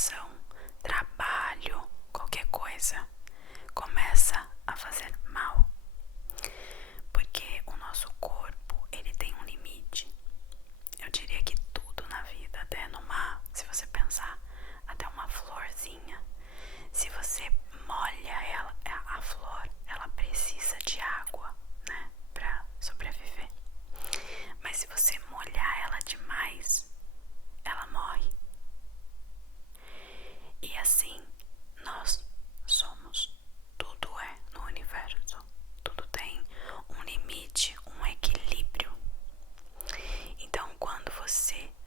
emoção, trabalho, qualquer coisa começa a fazer mal, porque o nosso corpo, ele tem um limite. Eu diria que tudo na vida, até se você pensar, até uma florzinha, se você molha ela, a flor, ela precisa de água, né, pra sobreviver. Mas se você molhar ela demais, ela morre. E assim nós somos. Tudo é no universo. Tudo tem um limite, um equilíbrio. Então, quando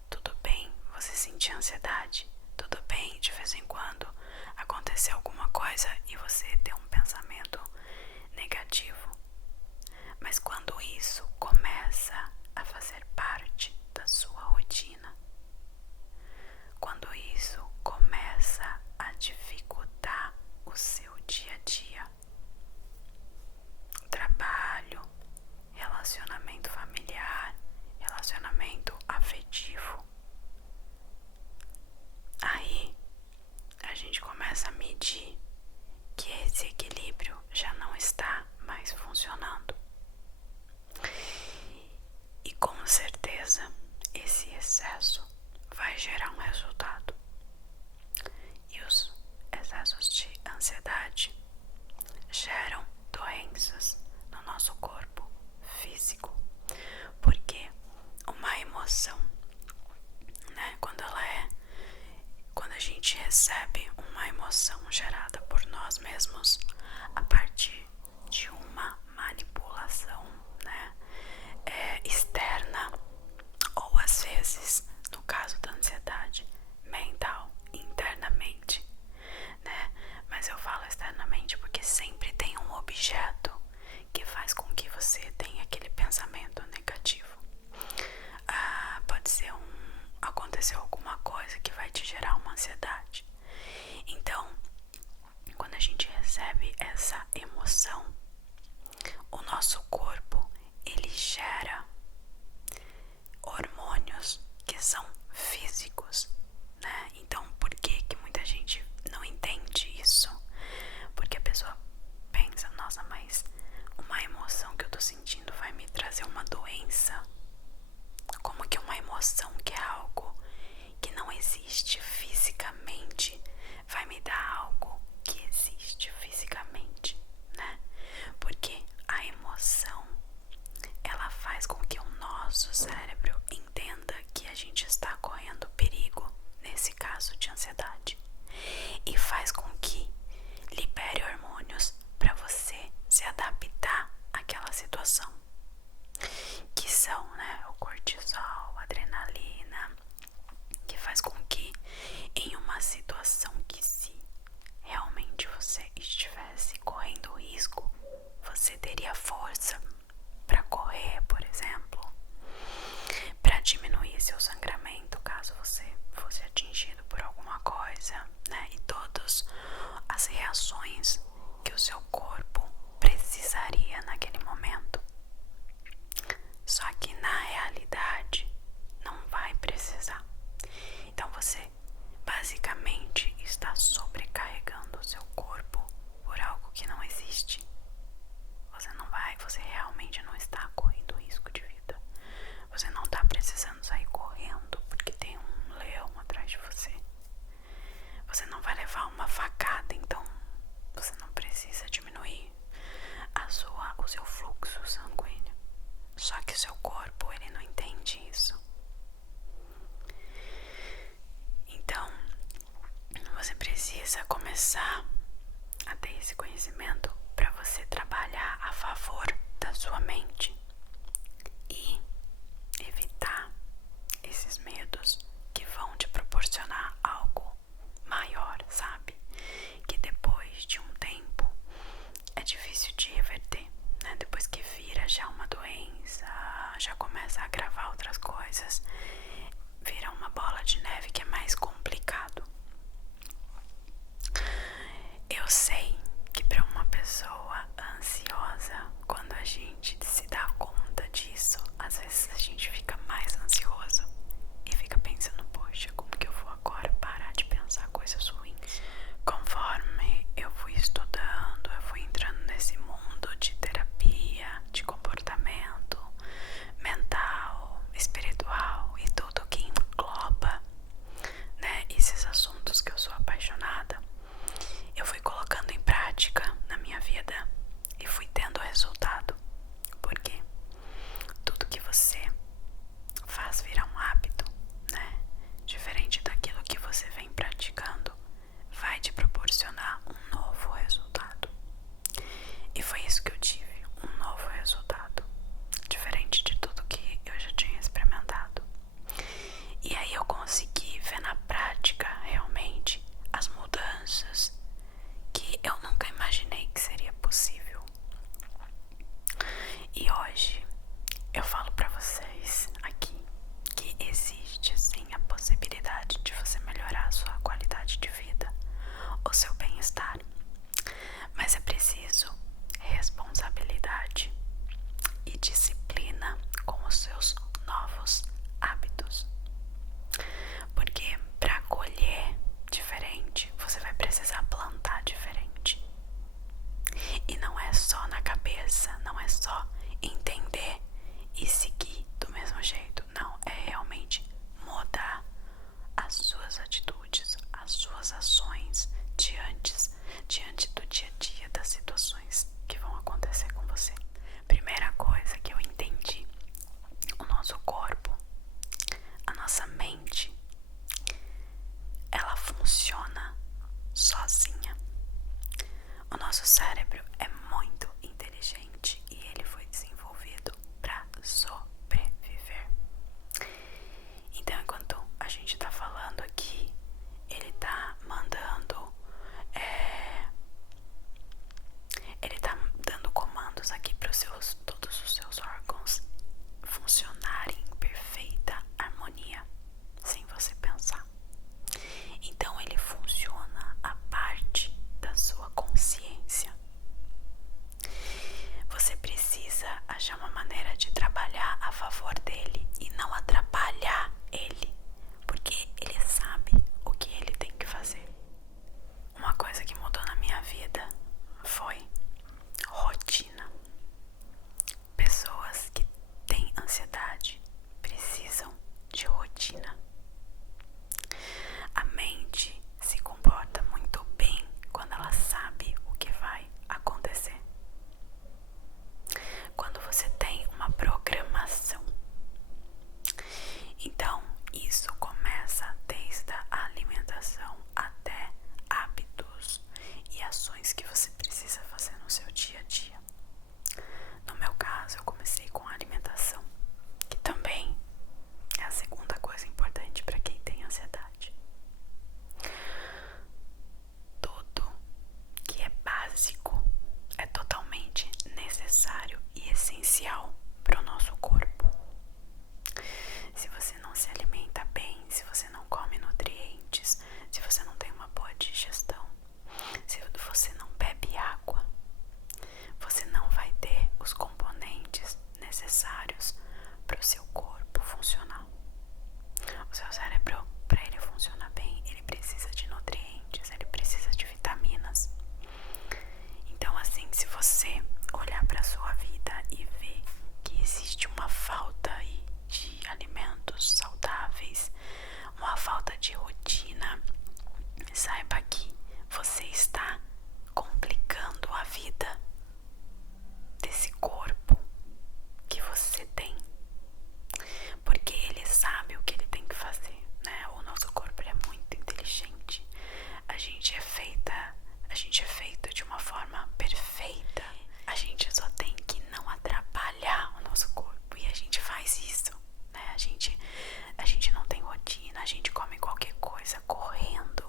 tudo bem, você sentir ansiedade, tudo bem de vez em quando acontecer alguma coisa e você ter um pensamento negativo. Mas quando isso começa a fazer parte da sua rotina, quando isso começa a dificultar o seu dia a dia, trabalho, relacionamento familiar, relacionamento afetivo, aí a gente começa a medir que esse equilíbrio já não está mais funcionando. E com certeza esse excesso vai gerar um resultado. E os excessos de ansiedade geram doenças no nosso corpo físico, porque uma emoção, né, quando a gente recebe uma emoção gerada por nós mesmos a partir de uma manipulação, né, externa, ou às vezes, no caso da ansiedade, mental, internamente, né? Mas eu falo externamente porque sempre tem um objeto que faz com que você tenha aquele pensamento negativo. Pode ser aconteceu alguma coisa que vai te gerar uma ansiedade. Então, quando a gente recebe essa emoção, o nosso corpo, ele gera hormônios que são físicos, né? Então, por que muita gente não entende isso? Porque a pessoa pensa, nossa, mas uma emoção que eu tô sentindo vai me trazer uma doença. Como que uma emoção que é algo que não existe fisicamente vai me dar algo que existe fisicamente, né? Porque a emoção, ela faz com que o nosso cérebro entenda que a gente está correndo perigo, nesse caso de ansiedade, e faz com que libere hormônios para você se adaptar àquela situação, que são, né, o cortisol, a adrenalina, que faz com que em uma situação que se realmente você estivesse correndo risco, você teria força para correr, por exemplo, para diminuir seu sangramento caso você fosse atingido por alguma coisa, né? E todas as reações que o seu corpo precisaria naquele momento. Só que na realidade não vai precisar. Então você basicamente está sobrecarregando o seu corpo por algo que não existe. Você realmente não está correndo risco de vida. Você não está precisando sair correndo porque tem um leão atrás de você. Você não vai levar uma facada, então você não precisa diminuir o seu fluxo sanguíneo. Só que o seu corpo, ele não entende isso. Então, você precisa começar a ter esse conhecimento para você trabalhar a favor da sua mente e evitar esses medos que vão te proporcionar algo maior, sabe? Que depois de um tempo é difícil de reverter, né? Depois que vira já uma doença, já começa a agravar outras coisas, vira uma bola de neve que é mais complicado. Eu sei que para uma pessoa ansiosa, quando a gente se dá conta disso, às vezes a gente fica mais ansioso e fica funciona sozinha. O nosso cérebro é muito inteligente e ele foi desenvolvido para sobreviver. Então, enquanto a gente tá falando aqui, ele tá mandando, ele tá dando comandos aqui para todos os seus órgãos funcionarem em perfeita harmonia, sem você pensar. Então ele funciona a parte da sua consciência. Você precisa achar uma maneira de trabalhar a favor dele e não atrapalhar ele, porque ele sabe o que ele tem que fazer. Uma coisa que mudou na minha vida foi rotina. Pessoas que têm ansiedade precisam de rotina. A mente se comporta muito bem quando ela sabe o que vai acontecer. Quando você tem uma programação. Então, isso começa desde a alimentação até hábitos e ações que você precisa fazer no seu dia a dia. No meu caso, eu comecei com a alimentação, que também é a segunda coisa importante para quem tem ansiedade. Tudo que é básico é totalmente necessário e essencial para o nosso corpo. Se você não se alimenta bem, se você não come nutrientes, se você não tem uma boa digestão, se você não bebe água, você não vai ter os componentes necessários para o seu corpo funcionar. O seu cérebro, para ele funcionar bem, ele precisa de nutrientes, ele precisa de vitaminas. Então, assim, se você olhar para a sua vida e ver que existe uma falta aí de alimentos saudáveis, uma falta de rotina, saiba que você está complicando a vida desse corpo que você tem, porque ele sabe o que ele tem que fazer, né? O nosso corpo é muito inteligente. A gente é feito de uma forma perfeita. A gente só tem que não atrapalhar o nosso corpo, e a gente faz isso, né? A gente não tem rotina, a gente come qualquer coisa correndo,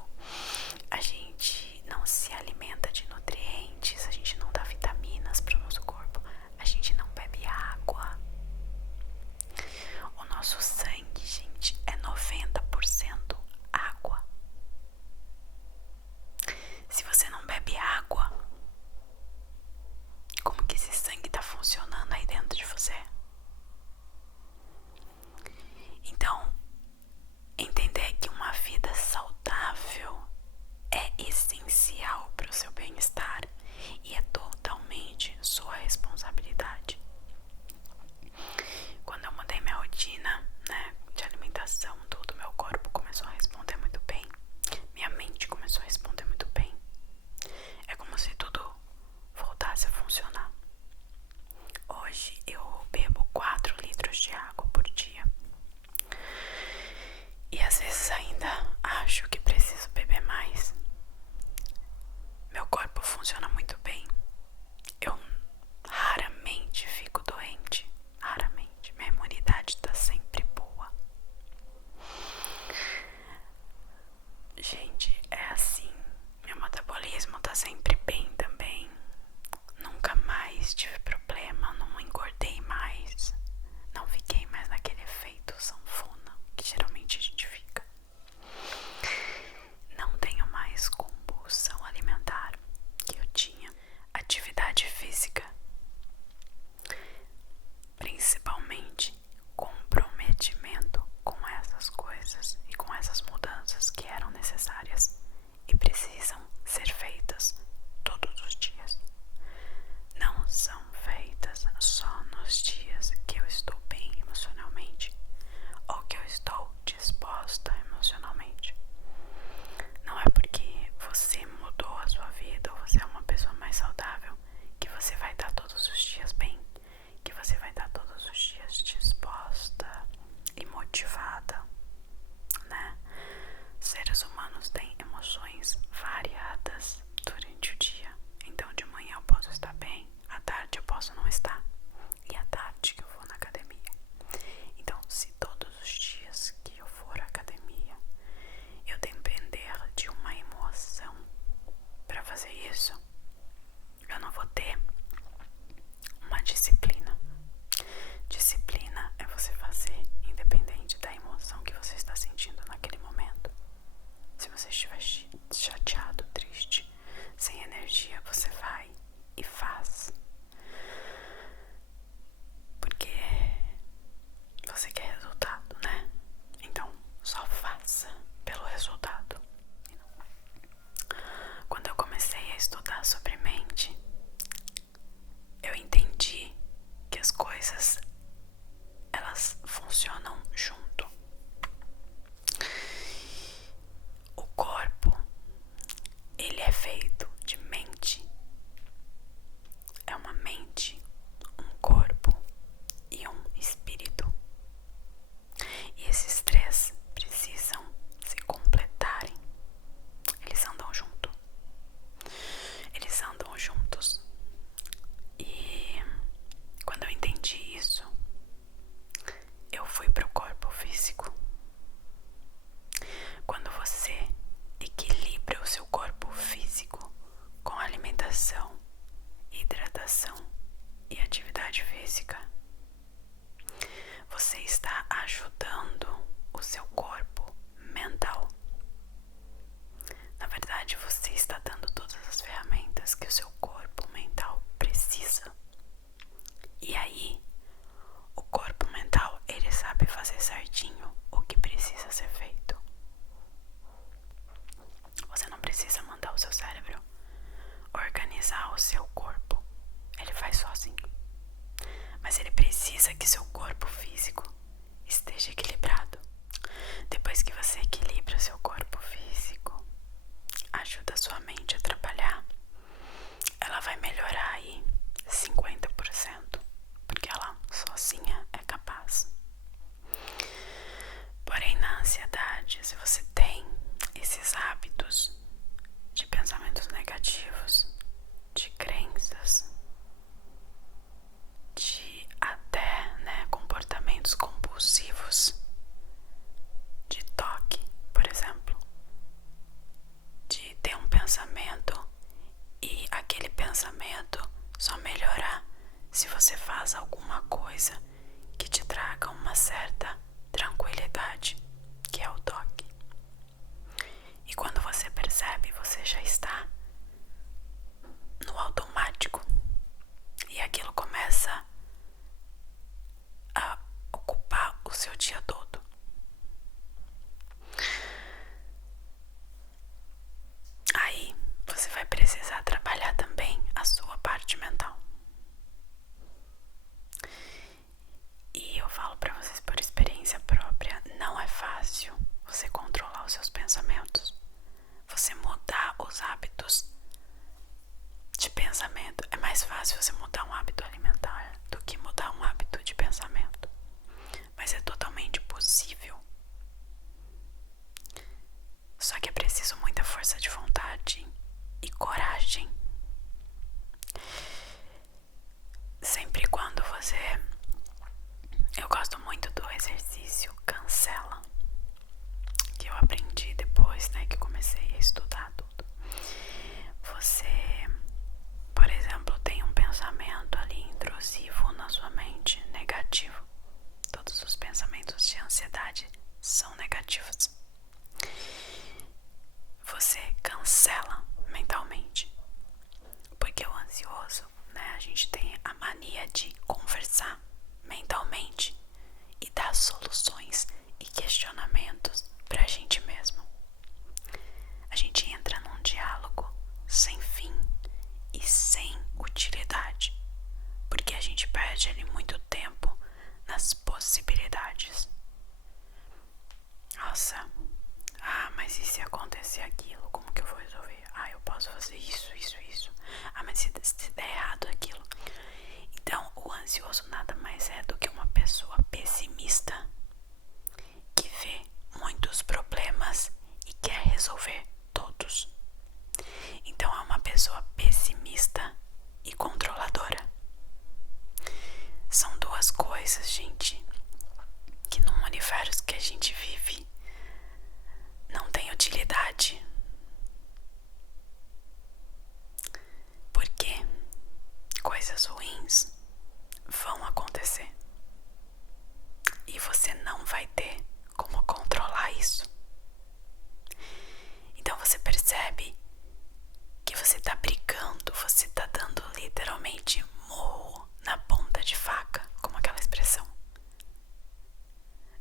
a gente não se alimenta de nutrientes, a gente não dá feito de mente. É uma mente, um corpo e um espírito. E esses três precisam se completarem. Eles andam juntos. Eles andam juntos. E quando eu entendi isso, eu fui pro corpo físico. Quando você equilibra o seu corpo físico com alimentação, hidratação e atividade física, você está ajudando o seu corpo mental. Na verdade, você está dando todas as ferramentas que o seu corpo mental precisa. E aí, o corpo mental, ele sabe fazer certinho o que precisa ser feito. Você não precisa mandar o seu cérebro organizar o seu corpo. Ele faz sozinho. Mas ele precisa que seu corpo físico esteja equilibrado. Depois que você equilibra o seu corpo físico, ajuda a sua mente a trabalhar, ela vai melhorar aí 50%, porque ela sozinha é capaz. Porém, na ansiedade, se você tem esses hábitos de pensamentos negativos, de crenças, de até, comportamentos compulsivos, de toque, por exemplo, de ter um pensamento e aquele pensamento só melhorar se você faz alguma coisa que te traga uma certa tranquilidade, que é o toque. E quando você percebe, você já está no automático e aquilo começa a ocupar o seu dia todo. Aí você vai precisar trabalhar também a sua parte mental. E eu falo pra vocês por experiência própria, não é fácil você controlar os seus pensamentos. Você mudar os hábitos de pensamento. É mais fácil você mudar um hábito alimentar do que mudar um hábito de pensamento. Mas é totalmente possível. Só que é preciso muita força de vontade e coragem. Sempre quando você... Eu gosto muito do exercício cancela, que eu aprendi depois, que comecei a estudar tudo. Você, por exemplo, tem um pensamento ali intrusivo na sua mente, negativo. Todos os pensamentos de ansiedade são negativos. Você cancela mentalmente. Porque o ansioso, a gente tem a mania de conversar mentalmente e dar soluções e questionamentos pra gente mesmo. A gente entra num diálogo sem fim e sem utilidade, porque a gente perde ali muito tempo nas possibilidades. Nossa, mas e se acontecer aquilo, como que eu vou resolver? Eu posso fazer isso. Mas se der errado aquilo. Então, o ansioso nada mais é do que uma pessoa pessimista que vê muitos problemas e quer resolver todos. Então, é uma pessoa pessimista e controladora. São duas coisas, gente, que num universo que a gente vive não tem utilidade. Porque coisas ruins vão acontecer e você não vai ter como controlar isso. Então você percebe que você tá brigando, você tá dando literalmente murro na ponta de faca, como aquela expressão.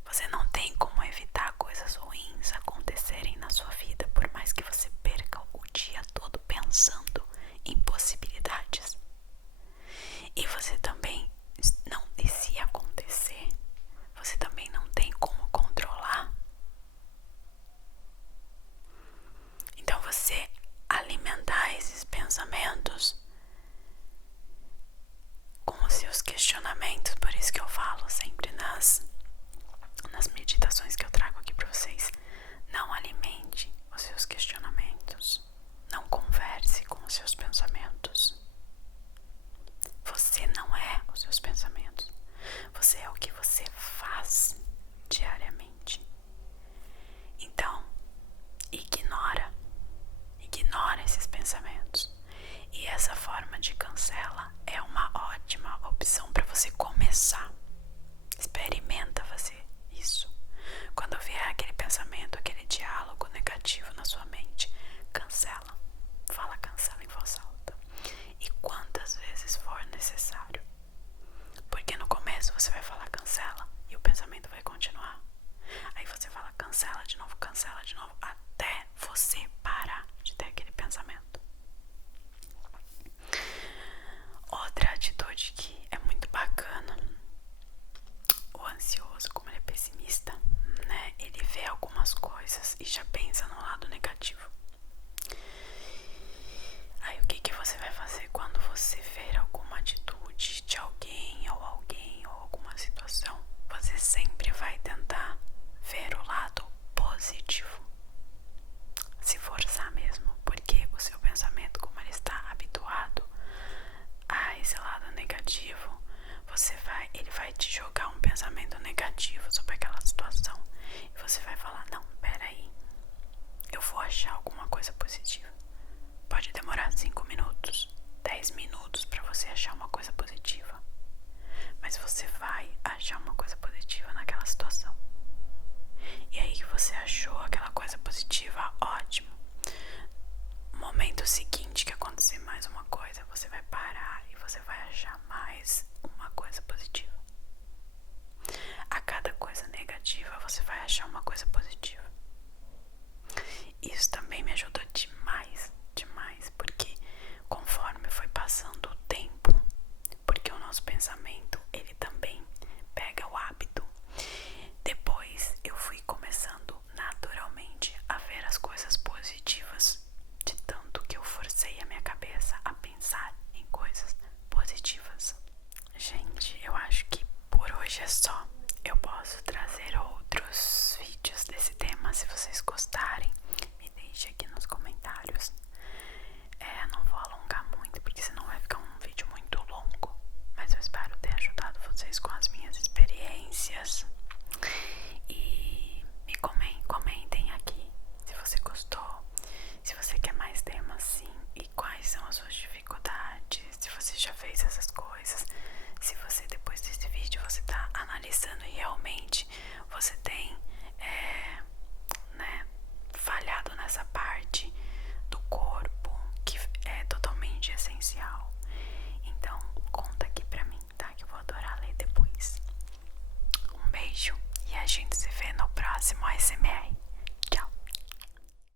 Você não tem como evitar coisas ruins acontecerem na sua vida, por mais que você perca o dia todo pensando em possibilidades. E você também não, e se acontecer, você também não tem como controlar. Então você alimentar pensamentos com os seus questionamentos. Por isso que eu falo sempre nas meditações que eu trago aqui pra vocês: não alimente os seus questionamentos.